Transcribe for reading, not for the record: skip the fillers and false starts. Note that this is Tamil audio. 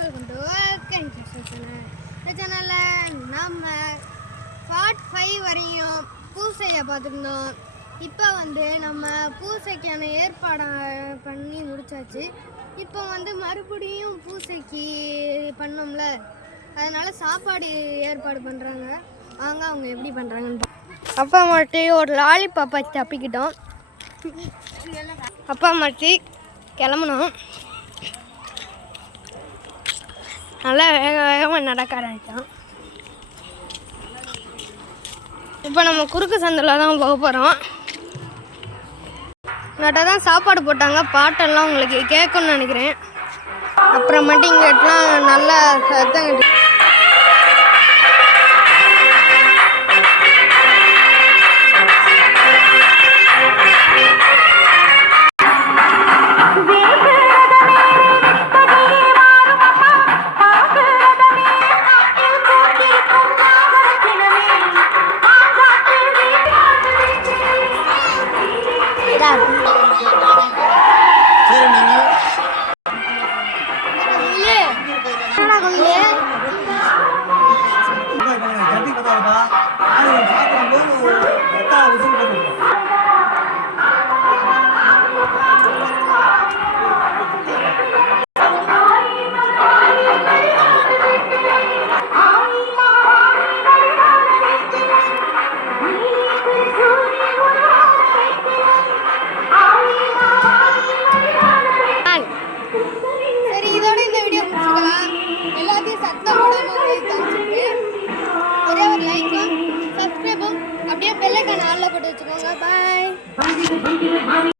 Welcome to channel. இந்த சேனலில் நம்ம பார்ட் 5 வரையும் பூசையை பார்த்துருந்தோம். இப்போ நம்ம பூசைக்கான ஏற்பாடை பண்ணி முடிச்சாச்சு. இப்போ மறுபடியும் பூசைக்கு பண்ணோம்ல, அதனால் சாப்பாடு ஏற்பாடு பண்ணுறாங்க. அவங்க எப்படி பண்ணுறாங்கன்னு அப்பா மட்டும் ஒரு லாலிபாப்பை தப்பிக்கிட்டோம். அப்பா மட்டும் கிளம்பணும். நல்லா வேகமாக நடக்க ஆரம்பித்தோம். இப்போ நம்ம குறுக்கு சந்தில் தான் போக போகிறோம். நட்டை தான் சாப்பாடு போட்டாங்க. பாட்டெல்லாம் உங்களுக்கு கேட்கணும்னு நினைக்கிறேன். அப்புறமேட்டு இங்கெல்லாம் நல்லா சத்தம் கட்டி சரி, நீங்கள்